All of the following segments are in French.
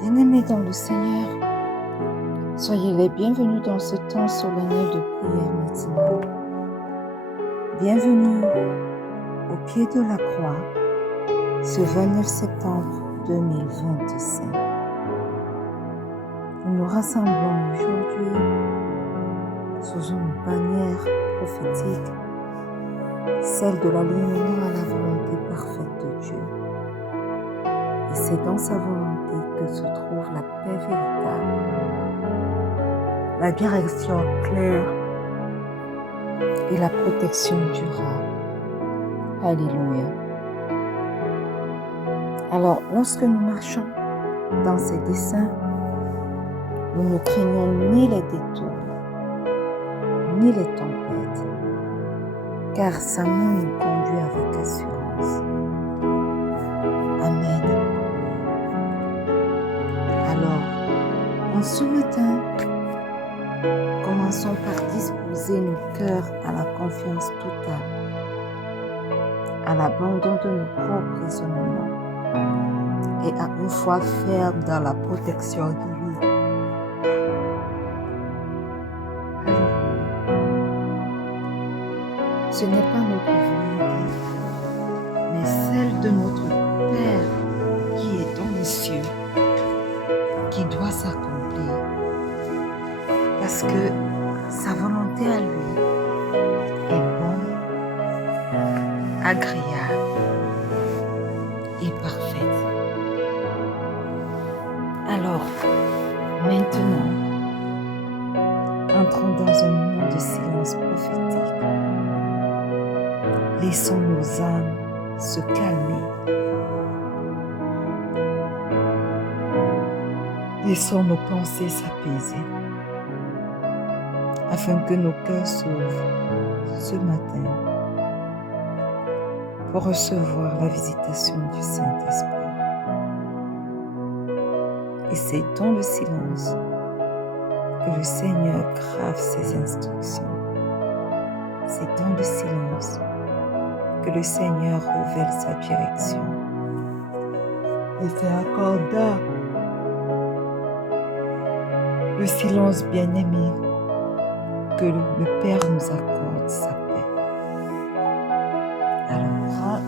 Bien-aimés dans le Seigneur, soyez les bienvenus dans ce temps solennel de prière matinale. Bienvenue au pied de la croix, ce 29 septembre 2025. Nous nous rassemblons aujourd'hui sous une bannière prophétique, celle de l'alignement à la volonté parfaite de Dieu. Et c'est dans sa volonté que se trouve la paix véritable, la direction claire et la protection durable. Alléluia. Alors, lorsque nous marchons dans ces desseins, nous ne craignons ni les détours, ni les tempêtes, car sa main nous conduit avec assurance. Amen. Alors, en ce matin, commençons par disposer nos cœurs à la confiance totale, à l'abandon de nos propres raisonnements et à une foi ferme dans la protection divine. Ce n'est pas notre volonté, mais celle de notre Père qui est dans les cieux, qui doit s'accomplir. Parce que sa volonté à lui est bonne, agréable et parfaite. Alors, maintenant, entrons dans un moment de silence prophétique. Laissons nos âmes se calmer. Laissons nos pensées s'apaiser, afin que nos cœurs s'ouvrent ce matin pour recevoir la visitation du Saint-Esprit. Et c'est dans le silence que le Seigneur grave ses instructions. C'est dans le silence que le Seigneur révèle sa direction. Et c'est encore dans le silence bien-aimé que le Père nous accorde sa paix. Alors, prends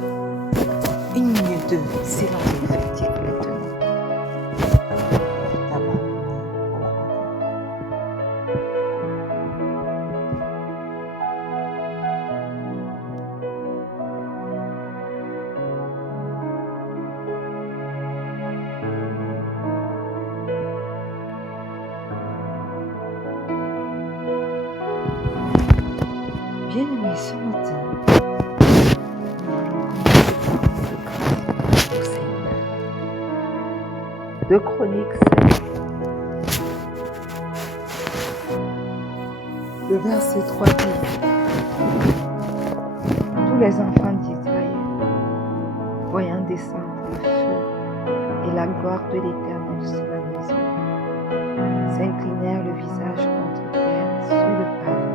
une minute de silence prophétique maintenant. Bien-aimés, ce matin, nous allons commencer par le grâce au Seigneur. 2 Chroniques 7, le verset 3 dit: tous les enfants d'Israël, voyant descendre le feu et la gloire de l'Éternel sur la maison, s'inclinèrent le visage contre terre sur le pavé,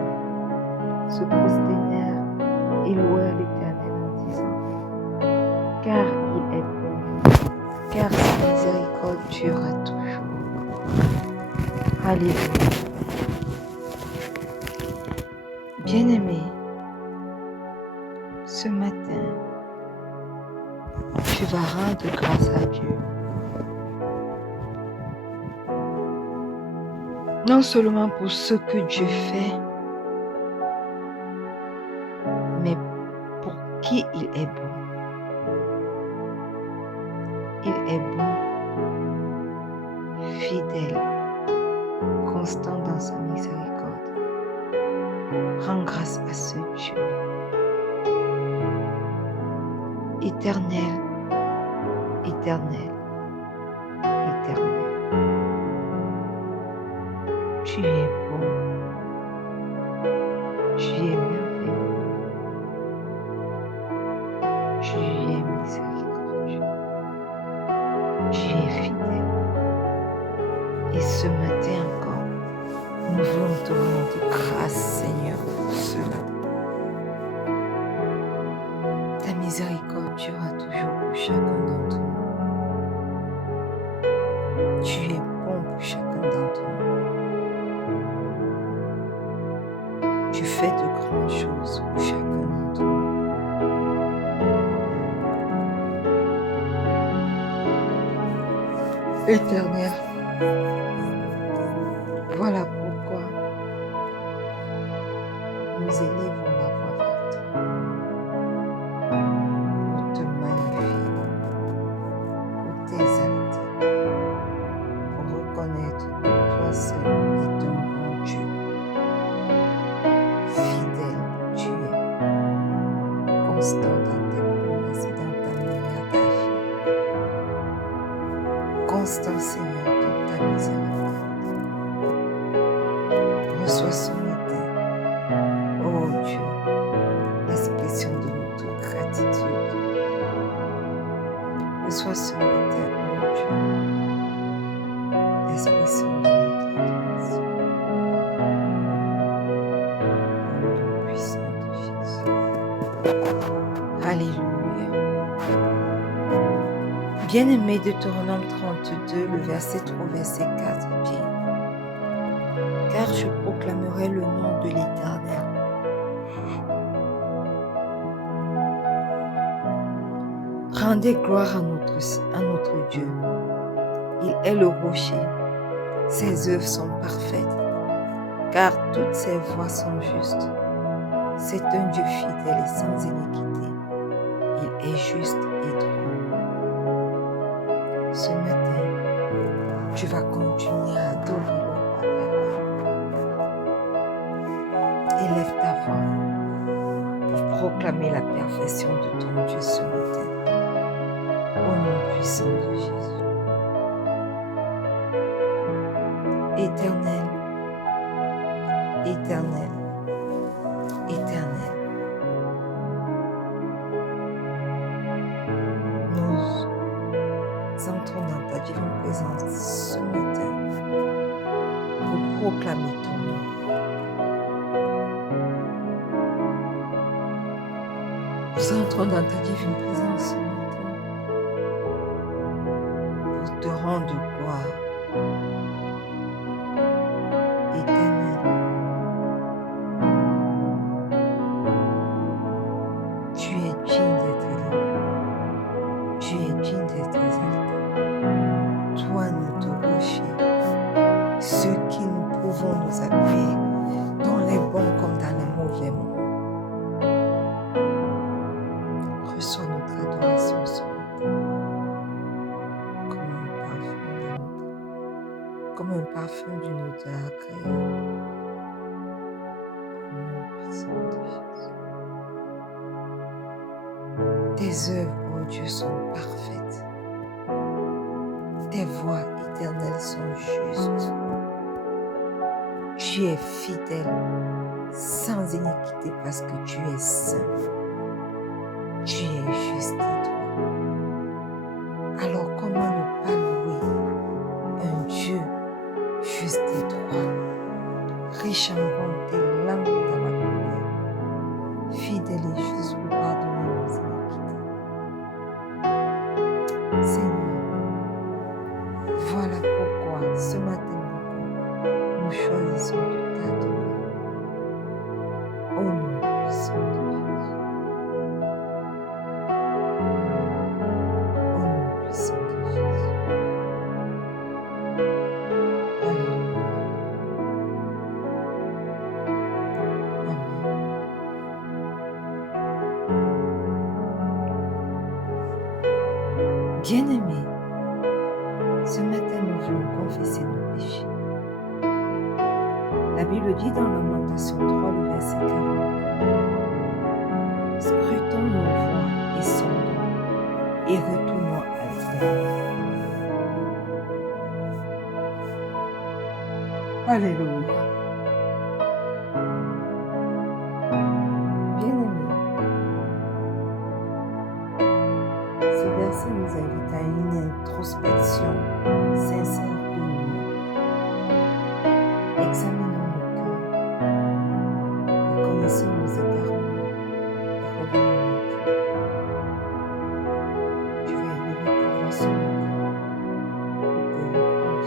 se prosternèrent et louèrent l'Éternel en disant: car il est bon, car sa miséricorde durera toujours. Alléluia. Bien-aimé, ce matin, tu vas rendre grâce à Dieu. Non seulement pour ce que Dieu fait, mais pour qui il est bon. Il est bon, fidèle, constant dans sa miséricorde. Rends grâce à ce Dieu. Éternel, éternel, éternel. Tu es bon, tu es merveilleux, tu es miséricordieux, tu es fidèle. Et ce matin encore, nous voulons te rendre grâce, Seigneur, pour cela. Ta miséricorde durera toujours pour chacun d'entre nous. Tu es bon pour chacun d'entre nous. Tu fais de grandes choses pour chacun d'entre nous. Éternel, voilà pourquoi nous élevons la voix vers toi pour te magnifier, pour t'exalter, pour reconnaître que toi seul est un bon Dieu. Fidèle tu es, constant dans tes promesses et dans ta manière d'agir. Constant Seigneur dans ta miséricorde. Reçois ce matin, oh Dieu, l'expression de notre gratitude. Reçois ce matin, oh Dieu, l'expression de notre adoration. Au nom puissant de Jésus. Alléluia. Bien-aimé, Deutéronome 32, le verset 3, verset 4 dit: Car je proclamerai le nom de l'Éternel. Rendez gloire à notre Dieu. Il est le rocher. Ses œuvres sont parfaites, car toutes ses voies sont justes. C'est un Dieu fidèle et sans iniquité. Il est juste et droit. Ce matin, tu vas continuer à adorer le roi des rois. Élève ta voix pour proclamer la perfection de ton Dieu ce matin. Au nom puissant de Jésus. Éternel, éternel, éternel. Nous entrons dans ta divine présence ce matin pour proclamer ton nom. Nous entrons dans ta divine présence ce matin pour te rendre gloire. Éternel, tu es digne d'être élevé, tu es digne d'être exalté. Toi, notre rocher, ceux qui nous pouvons nous appuyer dans les bons comme dans les mauvais moments. Reçois notre adoration ce matin comme un parfum d'une odeur agréable. Au nom puissant de Jésus. Tes œuvres, oh Dieu, sont parfaites. Tes voies éternelles sont justes. Tu es fidèle, sans iniquité, parce que tu es saint. Tu es juste et droit. Alors comment ne pas louer un Dieu juste et droit, riche en bonté, lent dans la colère, fidèle et juste pour pardonner nos iniquités. Seigneur, voilà pourquoi ce matin nous choisissons de t'adorer. Au nom puissant de Jésus. Au nom puissant de Jésus. Alléluia. Amen. Bien-aimés, ce matin nous voulons confesser nos péchés. La Bible dit dans Lamentation 3, le verset 40, scrutons nos voies et sondons, et retournons à l'Éternel. Alléluia. Bien-aimés, ce verset nous invite à une introspection sincère de nous-mêmes. Examinons nos cœurs, reconnaissons nos égarements et revenons à Dieu. Tu vas élever ta voix ce matin pour te répondre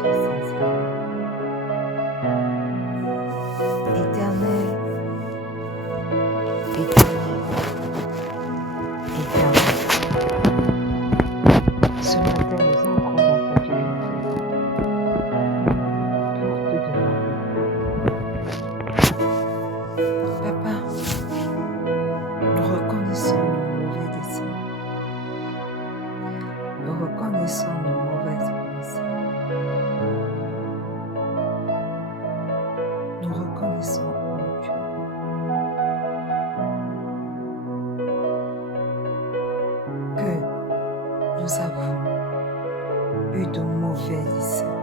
médecins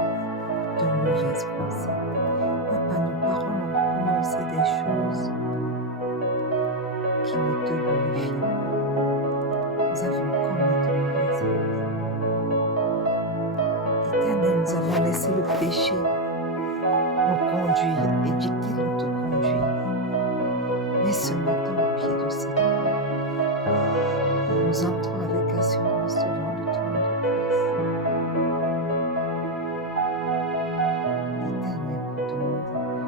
de mauvaises pensées. Papa, nos paroles ont prononcé des choses qui ne te glorifient pas. Nous avons commis de mauvais actes. Éternel, nous avons laissé le péché nous conduire et dicter notre conduite. Mais ce matin, au pied de cette croix, nous entrons avec assurance devant le trône de grâce. Éternel, pour demander pardon.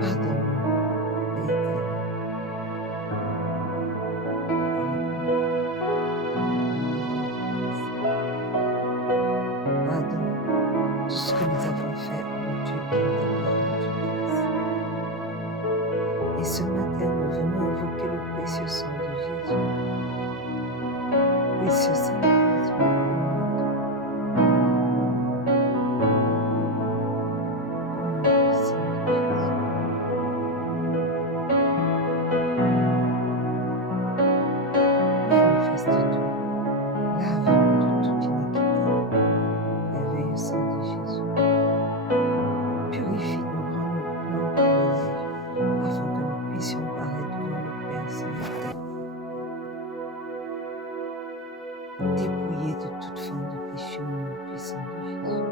Pardonne-nous, Père éternel. Pardonne tout ce que nous avons fait, oh Dieu, qui ne t'a pas rendu grâce. Et ce matin, nous venons invoquer le précieux sang de Jésus. Précieux sang de Jésus. Manifeste-toi. Lave-nous de toute iniquité. Merveilleux sang de Jésus. Purifie-nous, rends-nous blancs comme la neige, afin que nous puissions paraître devant le Père ce matin, dépouillés de toute forme de péché au nom puissant de Jésus.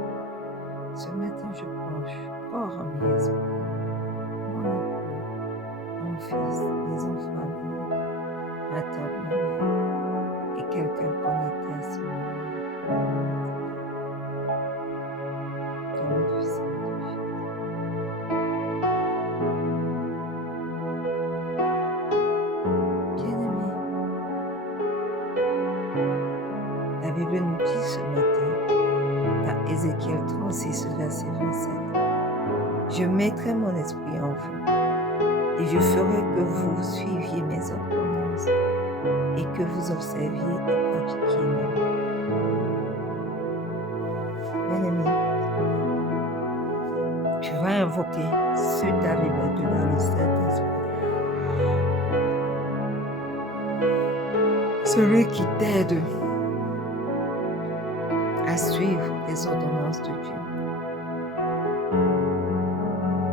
Ce matin, je penche corps, âme et esprit, mon époux, mon fils, mes enfants, ma tante, ma mère, et quelqu'un connecté à ce moment. Dans le puissant de Jésus. Bien-aimés, la Bible nous dit ce matin, dans Ézéchiel 36, verset 27, « Je mettrai mon esprit en vous, et je ferai que vous suiviez mes ordonnances, et que vous observiez et pratiquiez mes lois. » Bien-aimés, tu vas invoquer sur ta vie maintenant le Saint-Esprit. Celui qui t'aide à suivre les ordonnances de Dieu.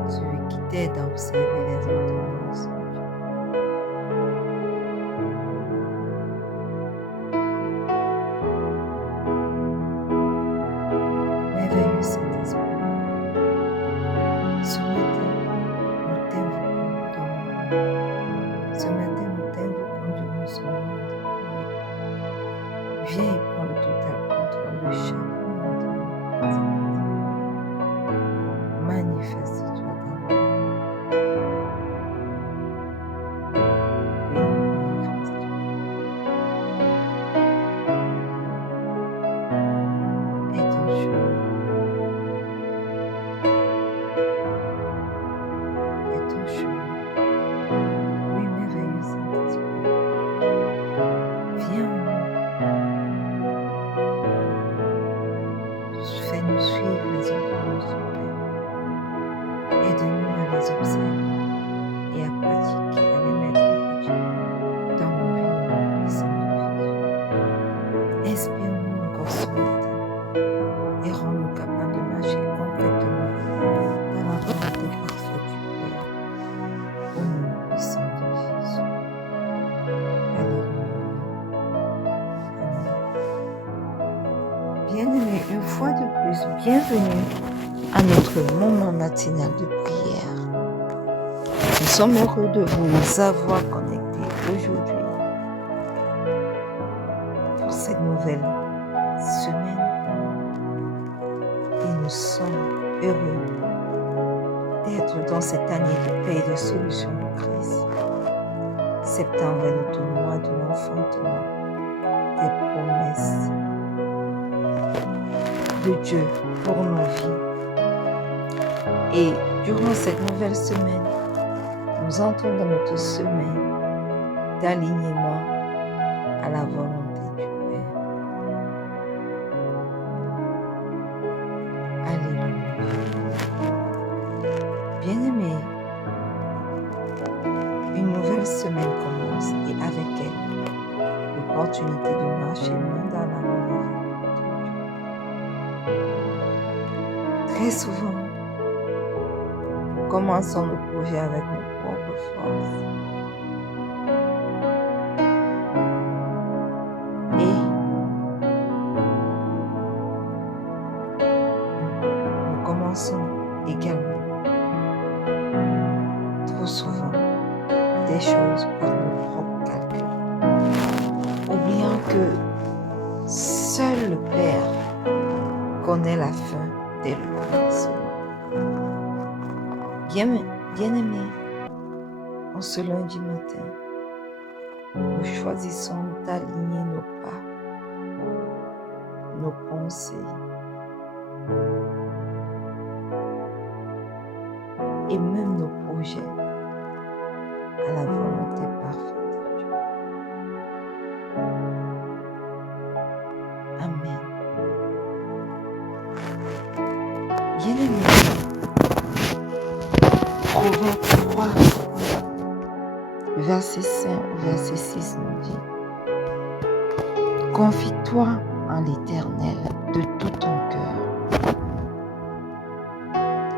Celui qui t'aide à observer les ordonnances de Dieu. Merveilleux Saint-Esprit. Ce matin, nous t'invoquons dans mon nom. Ce matin, nous t'invoquons durant ce moment de prière. Viens et prends le total contrôle de chaque moment de notre vie. Manifeste-toi dans nous. Oui, manifeste-toi. Et ton chemin. Et ton chemin. Oui, merveilleux Saint-Esprit. Viens en nous. Fais-nous suivre les ordonnances du Père. Aide-nous à les observer et à pratiquer, à les mettre en pratique dans nos vies, au nom puissant de Jésus. Inspire-nous encore ce matin et rends-nous capables de marcher complètement dans la volonté parfaite du Père, au nom puissant de Jésus. Alléluia. Amen. Bien-aimés, une fois de plus, bienvenue à notre moment matinal de prière. Nous sommes heureux de vous avoir connectés aujourd'hui pour cette nouvelle semaine et nous sommes heureux d'être dans cette année de paix et de solution de Christ. Septembre est notre mois de l'enfantement des promesses de Dieu pour nos vies. Et durant cette nouvelle semaine, nous entrons dans notre semaine d'alignement à la volonté du Père. Alléluia. Bien-aimés, une nouvelle semaine commence et avec elle, l'opportunité de marcher Très souvent, commençons nos projets avec nos propres forces. Et nous commençons également, trop souvent, des choses par nos propres calculs, oubliant que seul le Père connaît la fin dès le commencement. Bien-aimés, en ce lundi matin, nous choisissons d'aligner nos pas, nos pensées et même nos projets à la volonté parfaite de Dieu. Amen. Bien-aimés, Proverbe 3, verset 5 au verset 6 nous dit: Confie-toi en l'Éternel de tout ton cœur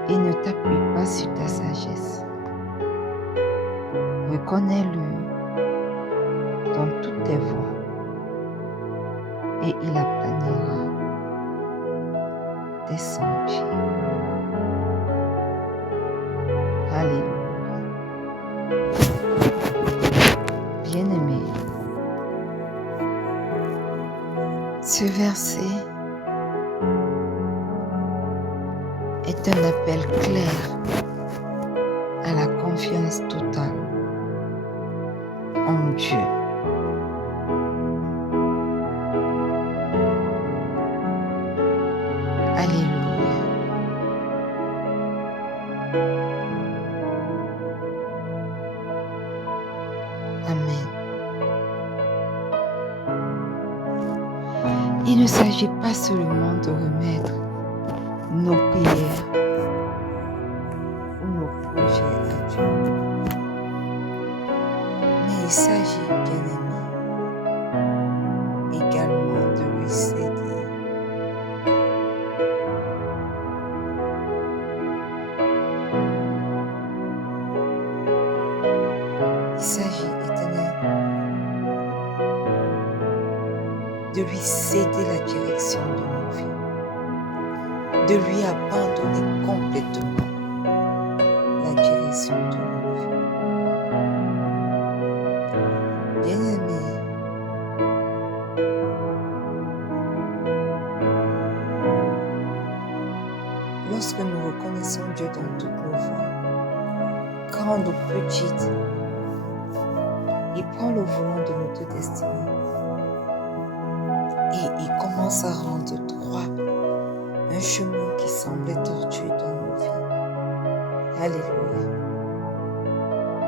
et ne t'appuie pas sur ta sagesse. Reconnais-le dans toutes tes voies et il aplanira tes sentiers. Alléluia. Bien-aimés, ce verset est un appel clair à la confiance totale en Dieu. Alléluia. Amen. Il ne s'agit pas seulement de remettre nos prières ou nos projets à Dieu, mais il s'agit, bien-aimés, également de lui céder. Il s'agit, Éternel, de lui céder la direction de nos vies, de lui abandonner complètement la direction de nos vies. Bien-aimés, lorsque nous reconnaissons Dieu dans toutes nos voies, grandes ou petites, il prend le volant de notre destinée et il commence à rendre droit un chemin qui semblait tortueux dans nos vies. Alléluia.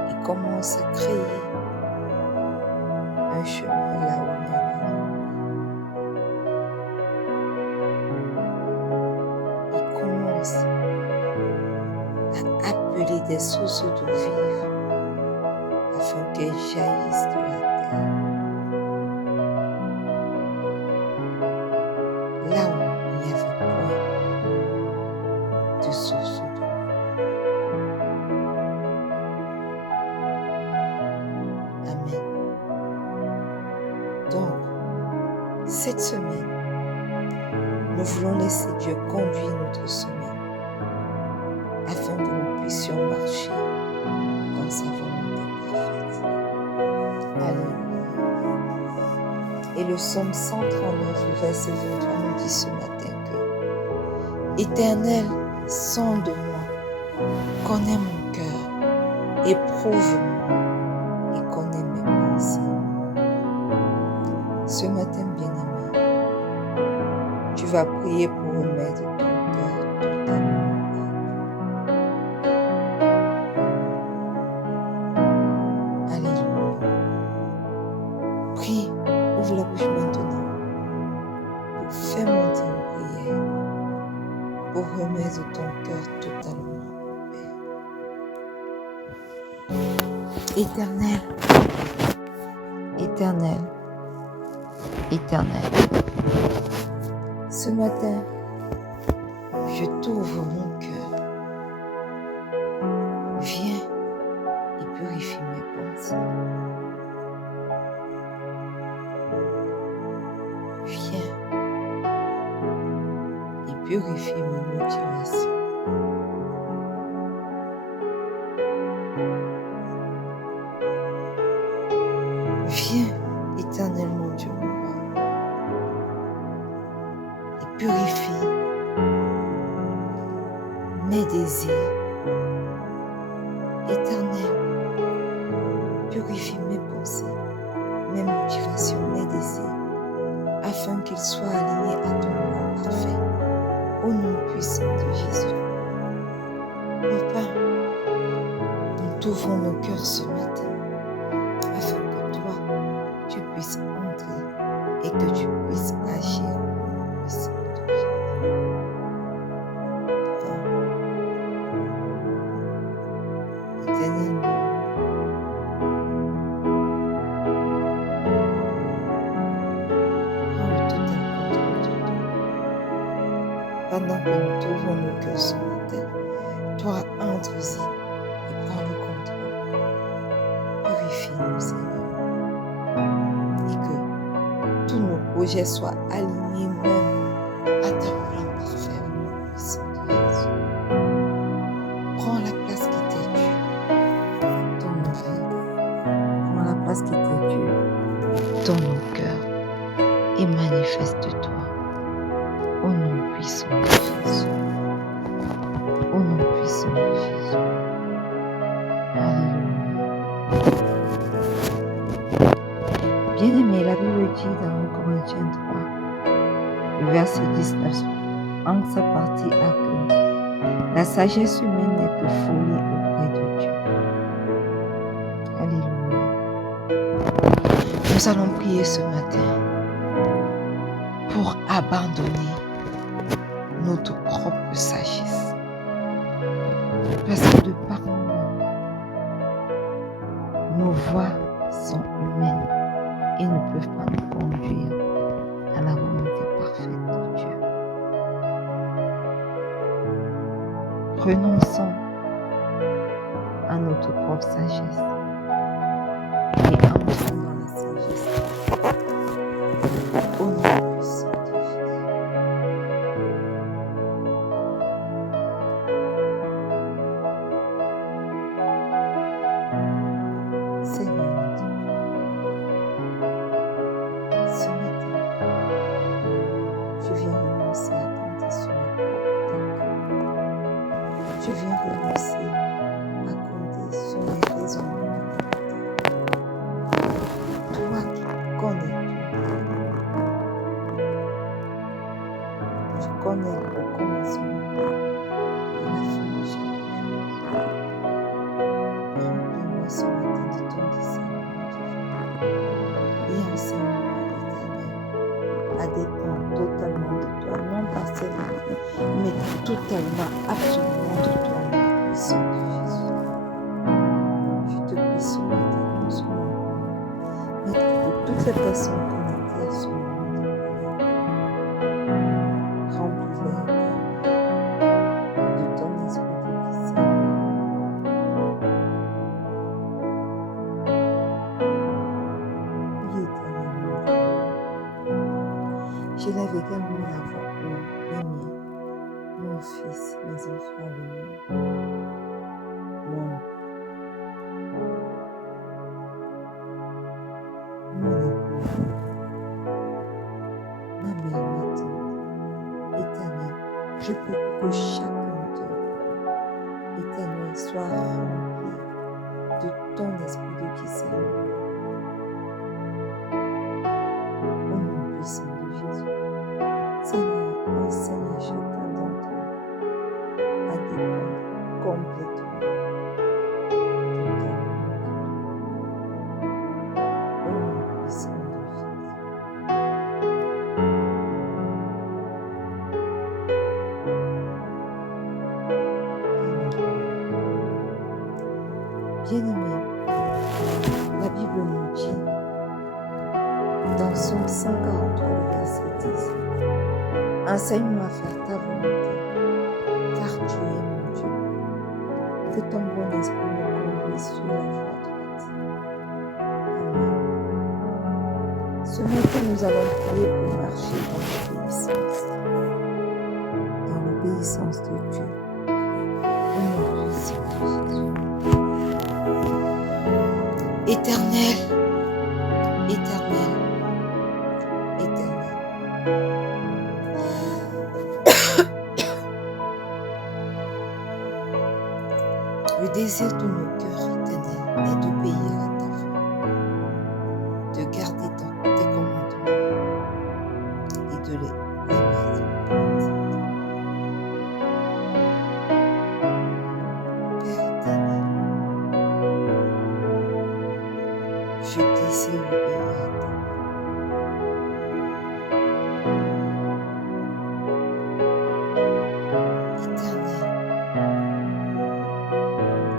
Il commence à créer un chemin là où il n'y avait rien. Il commence à appeler des sources d'eau vive afin qu'elles jaillissent de la terre. Là où il n'y avait point de source d'eau. Amen. Donc, cette semaine, nous voulons laisser Dieu conduire notre semaine afin que nous puissions marcher dans sa volonté parfaite. Alléluia. Et le psaume 139, verset 23 nous dit ce matin que Éternel, sonde-moi, connais mon cœur, éprouve-moi et connais mes pensées. Ce matin, bien-aimé, tu vas prier pour remettre ton cœur totalement. Prie, ouvre la bouche maintenant pour faire monter une prière, pour remettre ton cœur totalement au Père. Éternel, Éternel, Éternel, ce matin, je t'ouvre mon cœur. Viens et purifie mes pensées. Viens et purifie mes motivations. Viens, éternel mon Dieu, mon roi, et purifie mes désirs. Éternel, purifie mes pensées, mes motivations, mes désirs, afin qu'ils soient alignés à ton plan parfait, au nom puissant de Jésus. Papa, nous t'ouvrons nos cœurs ce matin, afin que toi, tu puisses entrer et que tu puisses agir au nom puissant de Jésus. Éternel, prends le total contrôle de tout. Pendant que nous t'ouvrons nos cœurs ce matin, toi entre-y et prends le contrôle. Purifie-nous, Seigneur, et que tous nos projets soient alignés même à ta plan parfait au nom puissant de Jésus. Prends la place qui t'est due dans nos vies. Prends la place qui t'est due dans nos cœurs et manifeste-toi au nom puissant de Jésus. Au nom puissant de Jésus. Alléluia. Bien-aimé, la Bible dit dans Corinthiens 3, le verset 19, en sa partie à que la sagesse humaine n'est que folie auprès de Dieu. Alléluia. Nous allons prier ce matin pour abandonner notre propre sagesse. Parce que de par nos voies sont humaines et ne peuvent pas nous conduire à la volonté parfaite de Dieu. Renonçons à notre propre sagesse et entrons dans la sagesse au nom puissant de Jésus. Seigneur notre Dieu, ce matin, je viens renoncer à compter sur ma propre tête. Je viens renoncer à compter sur les raisonnements de ma tête. Toi qui connais tout, tu connais le commencement et la fin de chaque chose. Remplis-moi ce matin de ton discernement divin et enseigne-moi, Éternel, à dépendre totalement de toi, non partiellement, mais totalement, absolument de toi, au nom puissant de Jésus. Je te prie ce matin, non seulement mais pour toutes les personnes connectées à ce moment de prière, remplis-les de ton esprit de discernement. Oui, Éternel, j'élève également la voix pour les miens, mon fils, mes enfants, les miens, mon époux, ma mère, ma tante. Éternel, je prie pour que chacun d'eux, Éternel, soit rempli de ton esprit de discernement. Au nom puissant de Jésus. Seigneur, enseigne à chacun d'entre eux à dépendre complètement, totalement de toi. Au nom puissant de Jésus. Bien-aimés, la Bible nous dit dans Psaume 143, le verset 10, enseigne-moi à faire ta volonté, que ton bon esprit me conduise sur la voie droite. Amen. Ce matin, nous allons prier pour marcher dans l'obéissance de Dieu. Au nom puissant de Jésus. Éternel, éternel, éternel. Le désir de nos cœurs éternels est d'obéir à ta voix, de garder tes commandements et de les mettre en pratique. Père éternel, je désire obéir à ta voix. Éternel,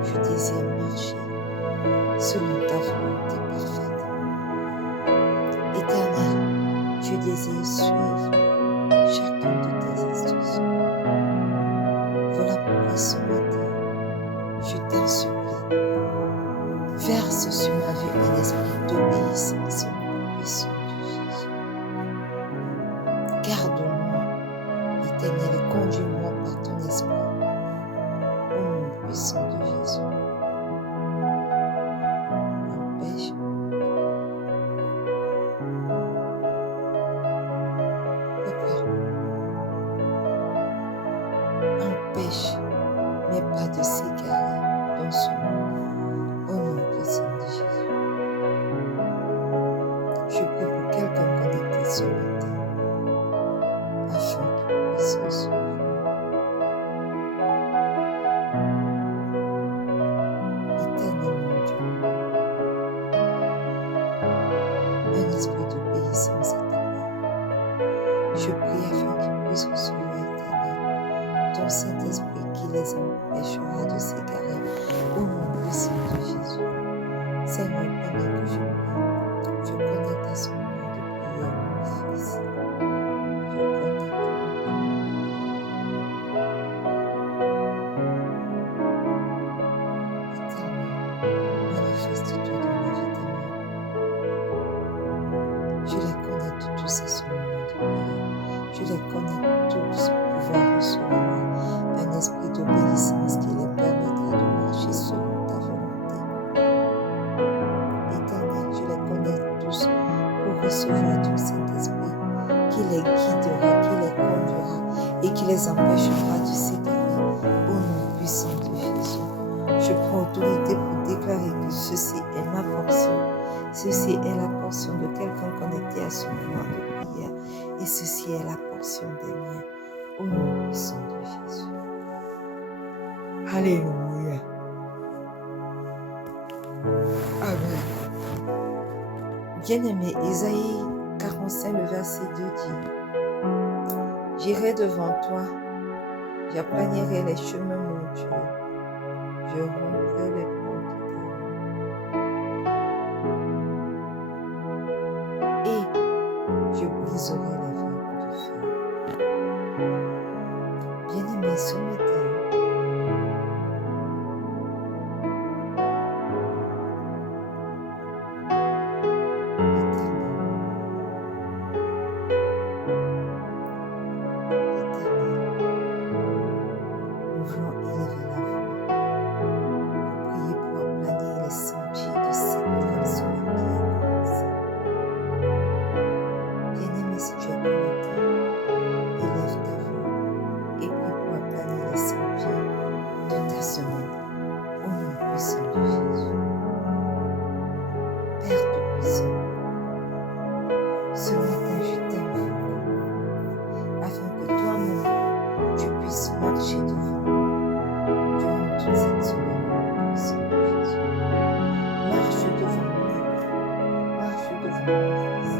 je désire marcher selon ta volonté parfaite. Éternel, je désire suivre chacune de tes instructions. Voilà pourquoi ce matin, je t'en supplie, verse sur ma vie un esprit d'obéissance au nom puissant de Jésus. Garde-moi, Éternel, et conduis-moi par ton esprit au nom puissant de Jésus. Empêche mes pas de s'égarer dans ce monde, au nom puissant de Jésus. Je prie pour quelqu'un connecté ce matin, afin qu'il puisse recevoir. Éternellement Dieu, un esprit d'obéissance à ta parole. Je prie afin qu'il puisse recevoir, Éternel, ton Saint-Esprit qui les empêchera de s'égarer au nom puissant de Jésus. Seigneur, pendant que je prie, je connecte à ce moment de prière mon Fils. Je connecte. Éternel, manifeste-toi dans la vie des miens. Je les connecte tous à ce moment de prière. Je les connecte tous pour pouvoir recevoir un esprit d'obéissance qui les permettra de marcher selon ta volonté. Éternel, je les connecte tous pour recevoir ton Saint-Esprit qui les guidera, qui les conduira et qui les empêchera de s'égarer au nom puissant de Jésus. Je prends autorité pour déclarer que ceci est ma portion. Ceci est la portion de quelqu'un connecté à ce moment de prière et ceci est la portion des miens au nom puissant de Jésus. Alléluia. Amen. Bien-aimé, Isaïe 45, le verset 2 dit: J'irai devant toi, j'aplanirai les chemins, mon Dieu, je romprai les portes et je briserai les verrous de fer. Bien-aimé, ce matin, nous voulons élever la voix pour prier pour aplanir les sentiers de séparation qui a commencé. Bien-aimé, si tu es connecté, élève ta voix et prie pour aplanir les sentiers de ta semaine au nom puissant de Jésus. Père Tout-Puissant, ce matin je t'invoque afin que toi-même tu puisses marcher devant moi durant toute cette semaine au nom puissant de Jésus. Marche devant moi, marche devant mon fils,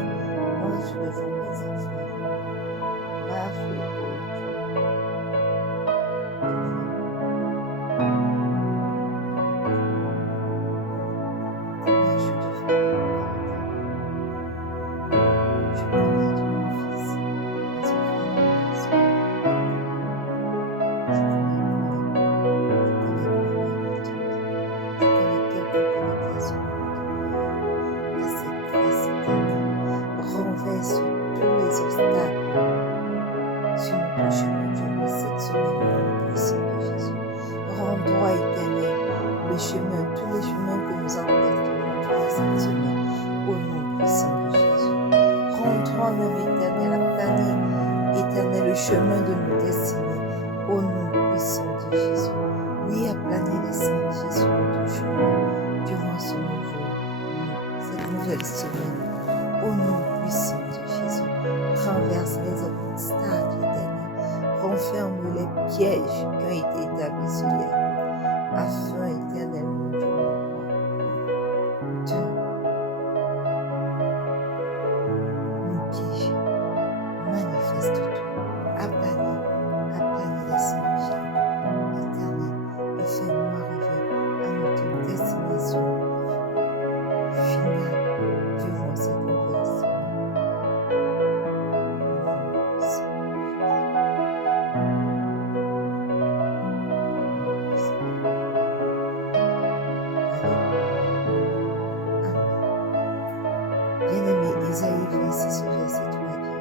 marche devant mes enfants, marche devant Éternel, aplanis, Éternel, le chemin de nos destinées. Au nom puissant de Jésus. Oui, aplanis les sentiers sur notre chemin durant cette nouvelle semaine. Au nom puissant de Jésus. Renverse les obstacles, Éternel. Renferme les pièges qui ont été établis sur les routes, afin, Éternel, mon Dieu, de nous piéger. Manifeste-toi, aplanis les sentiers, Éternel, et fais-nous arriver à notre destination finale durant cette nouvelle semaine. Bien-aimé, Isaïe 26, verset 3 dit: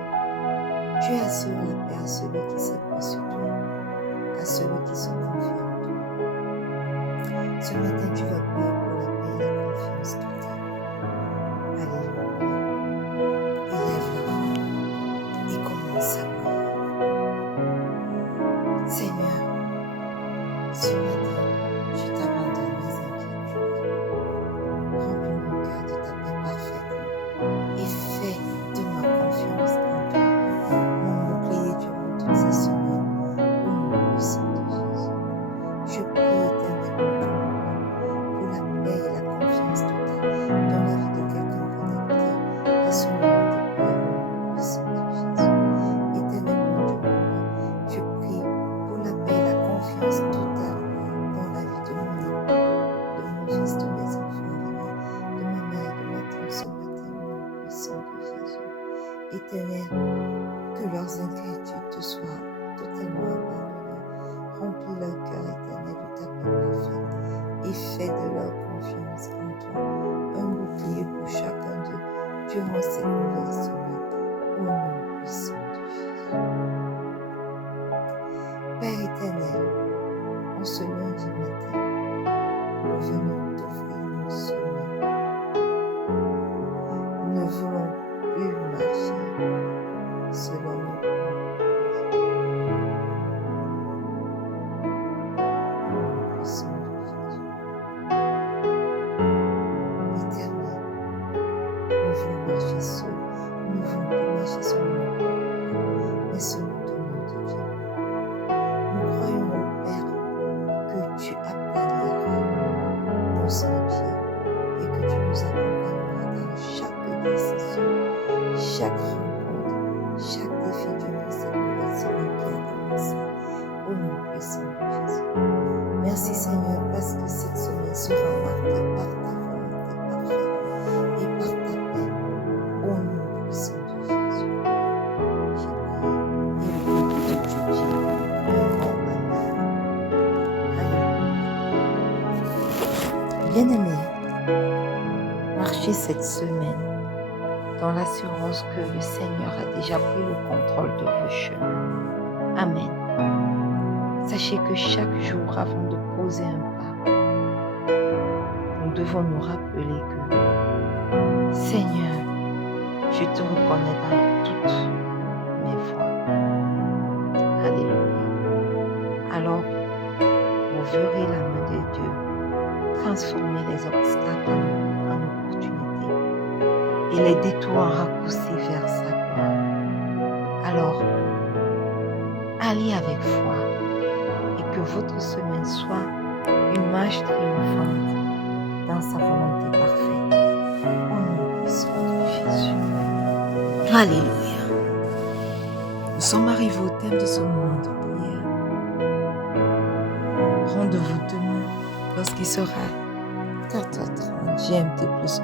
Tu assures la paix à celui qui s'appuie sur toi, à celui qui se confie en toi. Ce matin, tu vas prier pour la paix et la confiance totale. Alléluia. Élève la voix et commence à prier. Seigneur, ce matin, je t'abandonne mes inquiétudes. Remplis mon cœur de ta paix parfaite et fais de ma confiance en toi mon bouclier durant toutes ces semaines, au nom puissant de Jésus. Je prie, Éternel, pour la paix et la confiance totale dans la vie de quelqu'un connecté à ce moment de prière, au nom puissant de Jésus. Éternel, mon Dieu, je prie pour la paix et la confiance totale dans la vie de mon époux, de mon fils, de mes enfants, de ma mère et de ma tante ce matin, au nom puissant de Jésus. Éternel, que leurs inquiétudes te soient totalement abandonnées. Remplis leur cœur, Éternel, de ta paix parfaite et fais de leur confiance en toi un bouclier pour chacun d'eux durant cette nouvelle semaine, au nom puissant de Jésus. Père éternel, en ce lundi matin, nous venons t'offrir nos semaines. Nous ne voulons plus marcher selon nos propres puissants de Jésus. Éternel, nous voulons marcher seuls, nous ne voulons plus marcher selon nos propres plans, mais selon ton nom de Dieu. Nous croyons, mon Père, que tu aplaniras nos sentiers et que tu nous accompagneras dans chaque décision, chaque rencontre, chaque défi durant cette nouvelle semaine qui a commencé, au nom puissant de Jésus. Merci Seigneur, parce que cette semaine sera marquée par ta volonté parfaite et par ta paix, au nom puissant de Jésus. J'ai prié et le peuple de Dieu dit un grand Amen. Bien-aimés, marchez cette semaine dans l'assurance que le Seigneur a déjà pris le contrôle de vos chemins. Amen. Sachez que chaque jour, avant de poser un pas, nous devons nous rappeler que Seigneur, je te reconnais dans toutes mes voies. Alléluia. Alors, vous verrez la main de Dieu transformer les obstacles en opportunités et les détours en raccourcis vers sa gloire. Alors, allez avec foi et que votre semaine soit une marche triomphante dans sa volonté parfaite. Au nom puissant de Jésus. Alléluia. Nous sommes arrivés au terme de ce moment de prière. Rendez-vous demain lorsqu'il sera 4h30 GMT plus 1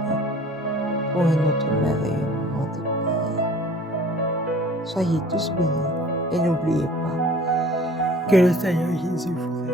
pour un autre merveilleux moment de prière. Soyez tous bénis et n'oubliez pas que le Seigneur Jésus vous aime.